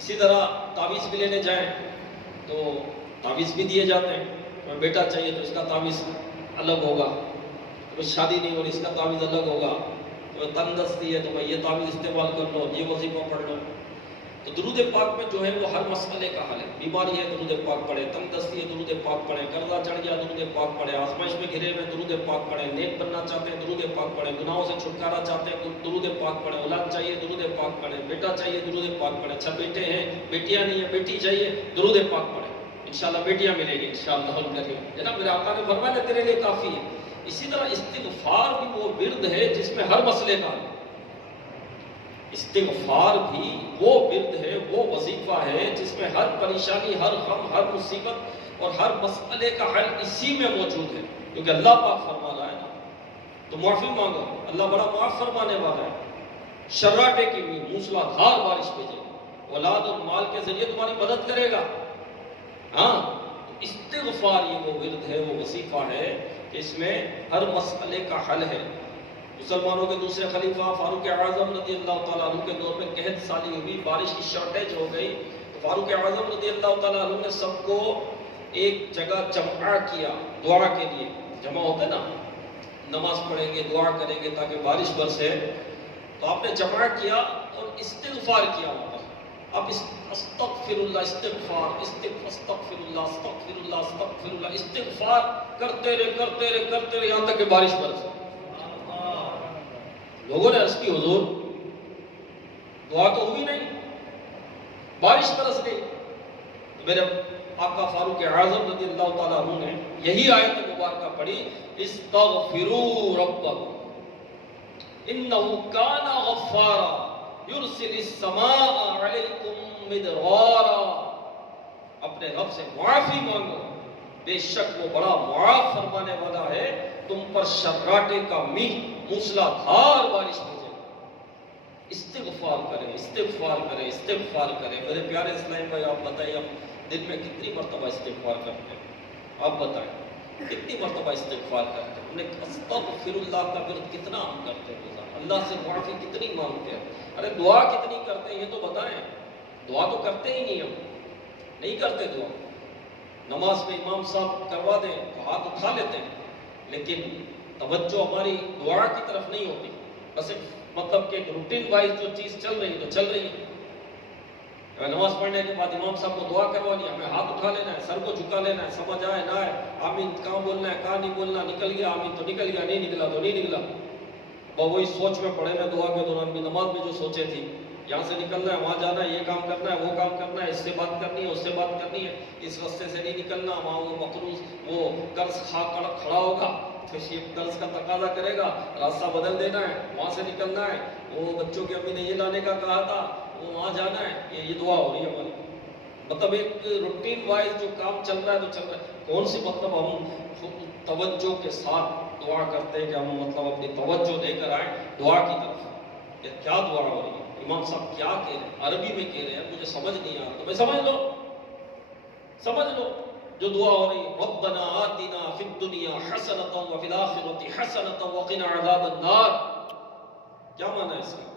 اسی طرح تعویذ بھی لینے جائیں تو تعویذ بھی دیے جاتے ہیں. کوئی بیٹا چاہیے تو اس کا تعویذ الگ ہوگا، کوئی شادی نہیں ہو رہی اس کا تعویذ الگ ہوگا، کوئی تندرستی ہے تو بھائی یہ تعویذ استعمال کر لو، یہ وظیفہ پڑھ لو. تو درود پاک میں جو ہے وہ ہر مسئلے کا حل ہے. بیماری ہے درود پاک پڑھے، تندرستی ہے درود پاک پڑھے، قرضہ چڑھ گیا درود پاک پڑھے، آزمائش میں گھرے ہوئے درود پاک پڑھے، نیک بننا چاہتے ہیں درود پاک پڑھے، گناہوں سے چھٹکارا چاہتے ہیں درود پاک پڑھے، اولاد چاہیے درود پاک پڑھے، بیٹا چاہیے درود پاک پڑھے. اچھا بیٹے ہیں بیٹیاں نہیں ہیں بیٹی چاہیے درود پاک پڑھے، انشاءاللہ بیٹیاں ملے گی انشاءاللہ الکریم. جناب میرے آقا نے فرمایا نا تیرے لیے کافی ہے. اسی طرح استغفار بھی وہ ورد ہے جس میں ہر مسئلے کا ہے. استغفار بھی وہ ورد ہے، وہ وظیفہ ہے جس میں ہر پریشانی، ہر غم، ہر مصیبت اور ہر مسئلے کا حل اسی میں موجود ہے. کیونکہ اللہ پاک فرما رہا ہے نا تو معافی مانگو، اللہ بڑا معاف فرمانے والا ہے. شراٹے کی موسلا دھار بارش بھیجے گا، اولاد اور مال کے ذریعے تمہاری مدد کرے گا. ہاں استغفار یہ وہ ورد ہے، وہ وظیفہ ہے کہ اس میں ہر مسئلے کا حل ہے. مسلمانوں کے دوسرے خلیفہ فاروق اعظم رضی اللہ تعالیٰ عنہ کے دور میں قحط سالی ہوئی، بارش کی شارٹیج ہو گئی تو فاروق اعظم رضی اللہ تعالیٰ عنہ نے سب کو ایک جگہ جمع کیا دعا کے لیے. جمع ہوتے نا، نماز پڑھیں گے دعا کریں گے تاکہ بارش برسے، تو آپ نے جمع کیا اور استغفار کیا. اب استغفر اللہ، استغفار، استغفر اللہ، استغفر اللہ، استغفر اللہ، استغفار کرتے رہے یہاں تک کہ بارش برسے. لوگوں نے عرض کی حضور دعا تو ہوئی نہیں، بارش برس گئی. تو میرے آقا فاروق اعظم رضی اللہ تعالیٰ عنہ نے یہی آیت مبارکہ پڑھی، استغفروا ربکم انہ کان غفارا یرسل السماء علیکم مدرارا. اپنے رب سے معافی مانگو، بے شک وہ بڑا معاف فرمانے والا ہے، تم پر شراٹے کا میہ موسلا دھار بارش بھیجے گا. استغفار کریں، استغفار کریں، استغفار کریں. میرے پیارے اسلام بھائی آپ بتائیے ہم دن میں کتنی مرتبہ استغفار کرتے ہیں؟ آپ بتائیں کتنی مرتبہ استغفار کرتے ہیں؟ استغفر اللہ کا ورد کتنا ہم کرتے ہیں؟ اللہ سے معافی کتنی مانگتے ہیں؟ ارے دعا کتنی کرتے ہیں یہ تو بتائیں. دعا تو کرتے ہی نہیں، ہم نہیں کرتے دعا. نماز میں امام صاحب کروا دیں تو ہاتھ اٹھا لیتے ہیں، لیکن توجہ ہماری دعا کی طرف نہیں ہوتی. بس ایک مطلب کہ ایک روٹین وائز جو چیز چل رہی ہے تو چل رہی ہے. نماز پڑھنے کے بعد امام صاحب کو دعا کروا لیا، ہمیں ہاتھ اٹھا لینا ہے، سر کو جھکا لینا ہے، سمجھ آئے نہ آئے آمین کہاں بولنا ہے کہاں نہیں بولنا، نکل گیا آمین تو نکل گیا، نہیں نکلا تو نہیں نکلا. وہی سوچ میں پڑے نا دعا کے دوران بھی، نماز میں جو سوچے تھی یہاں سے نکلنا ہے وہاں جانا ہے، یہ کام کرنا ہے وہ کام کرنا ہے، اس سے بات کرنی ہے اس سے بات کرنی ہے، اس راستے سے نہیں نکلنا، وہاں وہ مقروض وہ قرض کھڑا ہوگا تو یہ قرض کا تقاضا کرے گا، راستہ بدل دینا ہے، وہاں سے نکلنا ہے، وہ بچوں کی امی نے یہ لانے کا کہا تھا وہ وہاں جانا ہے. یہ دعا ہو رہی ہے ہماری. مطلب ایک روٹین وائز جو کام چل رہا ہے تو چل رہا ہے. کون سی مطلب ہم توجہ کے ساتھ دعا کرتے ہیں کہ ہم مطلب اپنی توجہ دے کر آئیں دعا کی طرف. یہ کیا دعا ہو رہی ہے؟ امام صاحب کیا کہہ رہے ہیں؟ عربی میں کہہ رہے ہیں، مجھے سمجھ نہیں آ رہا. تو میں سمجھ لو جو دعا ہو رہی ہے، ربنا آتنا فی الدنیا حسنۃ وفی الآخرۃ حسنۃ وقنا عذاب النار. کیا معنی ہے اس کا؟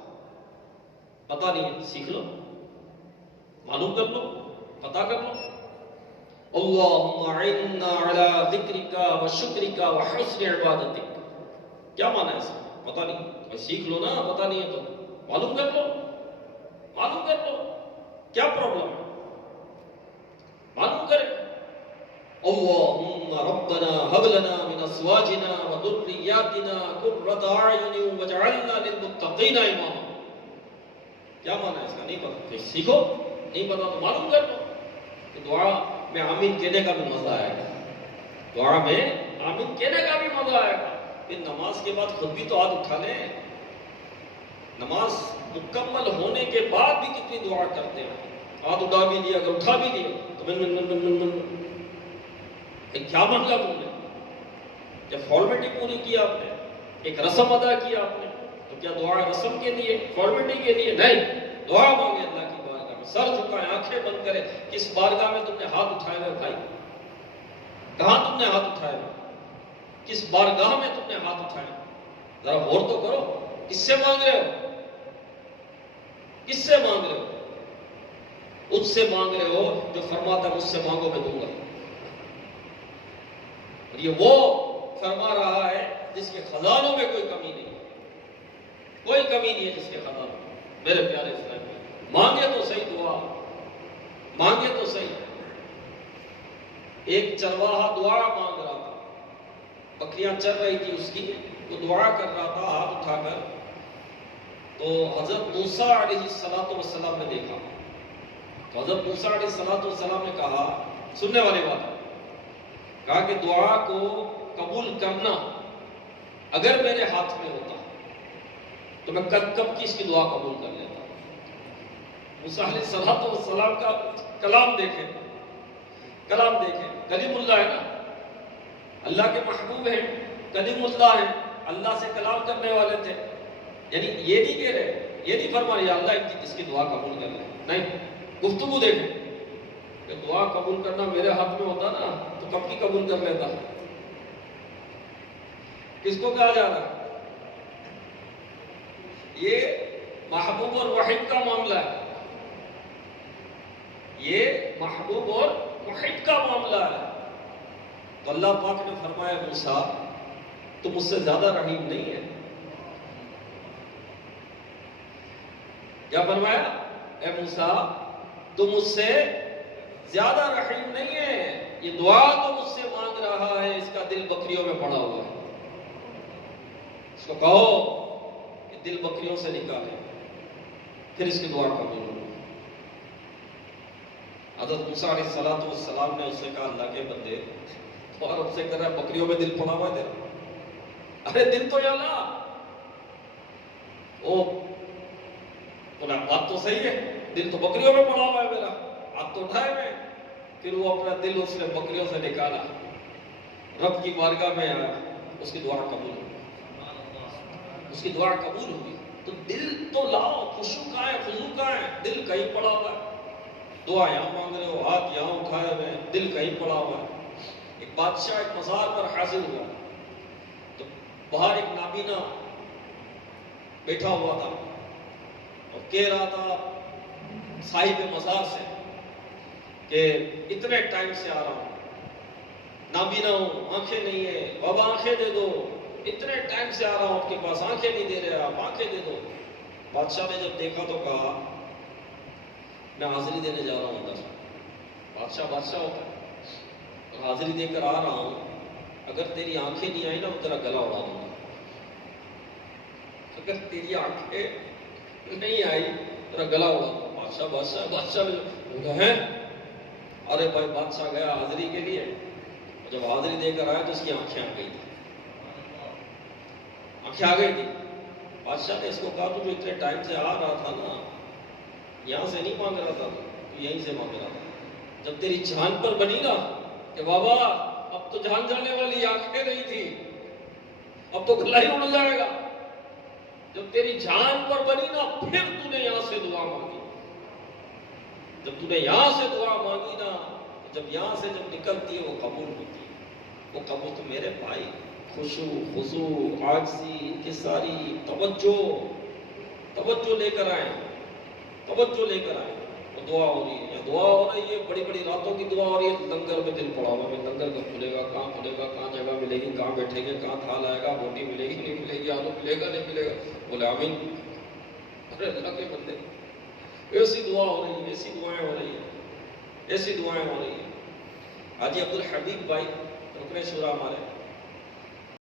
پتہ نہیں ہے، سیکھ لو، معلوم کر لو، پتہ کر لو. اللہم اعنا علی ذکرک و شکرک و حسن عبادتک. کیا معنی ہے اس کا؟ پتہ نہیں، سیکھ لو نا. پتہ نہیں ہے تو معلوم کر لو، معلوم کر لو. کیا پرابلم ہے؟ معلوم کریں. اللہم ربنا هب لنا من ازواجنا وذریاتنا قرۃ اعین واجعلنا للمتقین اماما. کیا معنی ہے اس کا؟ نہیں پتا، سیکھو. نہیں پتا تو معلوم کر لو. دعا میں آمین کہنے کا بھی مزہ آئے گا، دعا میں آمین کہنے کا بھی مزہ آئے گا. پھر نماز کے بعد خود بھی تو ہاتھ اٹھا لیں. نماز مکمل ہونے کے بعد بھی کتنی دعا کرتے ہیں. ہاتھ اٹھا بھی لیا، اگر اٹھا بھی لیا تو کیا مانگا تم نے؟ کیا فارمیلٹی پوری کی آپ نے؟ ایک رسم ادا کیا آپ نے؟ تو کیا دعا رسم کے لیے، فارمیلٹی کے لیے؟ نہیں. دعا مانگے اللہ کی بارگاہ میں، سر جھکائے، آنکھیں بند کرے. کس بارگاہ میں تم نے ہاتھ اٹھائے ہوئے بھائی؟ کہاں تم نے ہاتھ اٹھائے ہوئے؟ کس بارگاہ میں تم نے ہاتھ اٹھائے؟ ذرا غور تو کرو. کس سے مانگ رہے ہو؟ کس سے مانگ رہے ہو؟ اس سے مانگ رہے ہو جو فرماتا ہے مجھ سے مانگو میں دوں گا. اور یہ وہ فرما رہا ہے جس کے خزانوں میں کوئی کمی نہیں، کوئی کمی نہیں ہے جس کے خزانوں میں. میرے پیارے اسلامی، مانگے تو صحیح دعا، مانگے تو صحیح. ایک چرواہا دعا مانگ رہا تھا، بکریاں چر رہی تھی اس کی، وہ دعا کر رہا تھا ہاتھ اٹھا کر. تو حضرت موسیٰ علیہ السلام نے دیکھا. تو حضرت موسیٰ علیہ السلام نے کہا، سننے والے بات کہا کہ دعا کو قبول کرنا اگر میرے ہاتھ میں ہوتا تو میں کب کی اس کی دعا قبول کر لیتا. موسیٰ علیہ السلام کا کلام دیکھیں، کلام دیکھیں. کلیم اللہ ہے نا، اللہ کے محبوب ہیں، کلیم اللہ ہیں، اللہ سے کلام کرنے والے تھے. یعنی یہ نہیں کہہ رہے، یہ نہیں فرما رہے اللہ اس کی دعا قبول کر لیں، نہیں. گفتگو دیکھیں کہ دعا قبول کرنا میرے ہاتھ میں ہوتا نا تو کب کی قبول کر لیتا. کس کو کہا جا رہا ہے؟ یہ محبوب اور وحید کا معاملہ ہے، یہ محبوب اور وحید کا معاملہ ہے. تو اللہ پاک نے فرمایا موسیٰ تو مجھ سے زیادہ رحیم نہیں ہے. کیا فرمایا؟ اے موسیٰ تو مجھ سے زیادہ رحیم نہیں ہے. یہ دعا تو مجھ سے مانگ رہا ہے، اس کا دل بکریوں میں پڑا ہوا ہے. اس کو کہو کہ دل بکریوں سے نکالے، پھر اس کی دعا قبول ہو. حضرت موسیٰ علیہ السلام نے اس سے کہا اللہ کے بندے تو اور سے کر رہا ہے بکریوں میں دل پڑا ہوا ہے تیرا. ارے دل تو یا لا. او بولا بات تو صحیح ہے، دل تو بکریوں میں پڑا ہوا ہے میرا، ہاتھ تو اٹھائے میں. پھر وہ اپنا دل اس نے بکریوں سے نکالا، رب کی بارگاہ میں آیا، اس کی دعا قبول ہوئی، اس کی دعا قبول ہوئی. تو دل تو لاؤ، خشوع کہاں ہے، خضوع کہاں ہے؟ دل کہیں پڑا ہوا ہے. دعا یہاں مانگ رہے ہو، ہاتھ یہاں اٹھائے ہوئے ہیں، دل کہیں پڑا ہوا ہے. ایک بادشاہ ایک مزار پر حاضر ہوا تو باہر ایک نابینا بیٹھا ہوا تھا اور کہہ رہا تھا صاحب مزار سے کہ اتنے ٹائم سے آ رہا ہوں، نابینا ہوں، آنکھیں نہیں ہیں، اب آنکھیں دے دو. اتنے ٹائم سے آ رہا ہوں آپ کے پاس، آنکھیں نہیں دے رہے، آپ آنکھیں دے دو. بادشاہ نے جب دیکھا تو کہا میں حاضری دینے جا رہا ہوں اندر. بادشاہ ہوتا ہے، اور حاضری دے کر آ رہا ہوں، اگر تیری آنکھیں نہیں آئی نا تو تیرا گلا اڑا دوں گا. اگر تیری آنکھیں نہیں آئی تیرا گلا اڑا دوں گا. بادشاہ ہے. ارے بھائی بادشاہ گیا حاضری کے لیے، جب حاضری دے کر آیا تو اس کی آنکھیں آ گئی تھی، آنکھیں آ گئی تھی. بادشاہ نے اس کو کہا تو جو اتنے ٹائم سے آ رہا تھا نا، یہاں سے نہیں مانگ رہا تھا، یہیں سے مانگ رہا تھا. جب تیری جان پر بنی نا کہ بابا اب تو جان جانے والی، آنکھیں نہیں تھی، اب تو گلا ہی اڑ جائے گا. جب تیری جان پر بنی نا پھر تو نے یہاں سے دعا مانگی. جب تو نے یہاں سے دعا مانگی نا، جب یہاں سے جب نکلتی ہے وہ قبول ہوتی ہے. وہ قبول تو میرے بھائی خشوع، خضوع، عاجزی، انکساری، توجہ لے کر آئیں، توجہ لے کر آئیں. وہ دعا ہو رہی ہے، دعا ہو رہی ہے، بڑی بڑی راتوں کی دعا ہو رہی ہے. لنگر میں دل پڑا ہوا ہے، لنگر کب کھلے گا، کہاں کھلے گا، کہاں جگہ ملے گی، کہاں بیٹھیں گے، کہاں تھال آئے گا، روٹی ملے گی نہیں ملے گی، آلو ملے گا نہیں ملے گا. بولے آمین. ارے اللہ کے بندے ایسی دعا ہو رہی ہے، ایسی دعائیں ہو رہی ہیں، ایسی دعائیں ہو رہی ہیں. حاجی عبدالحبیب بھائی رکن شورا ہمارے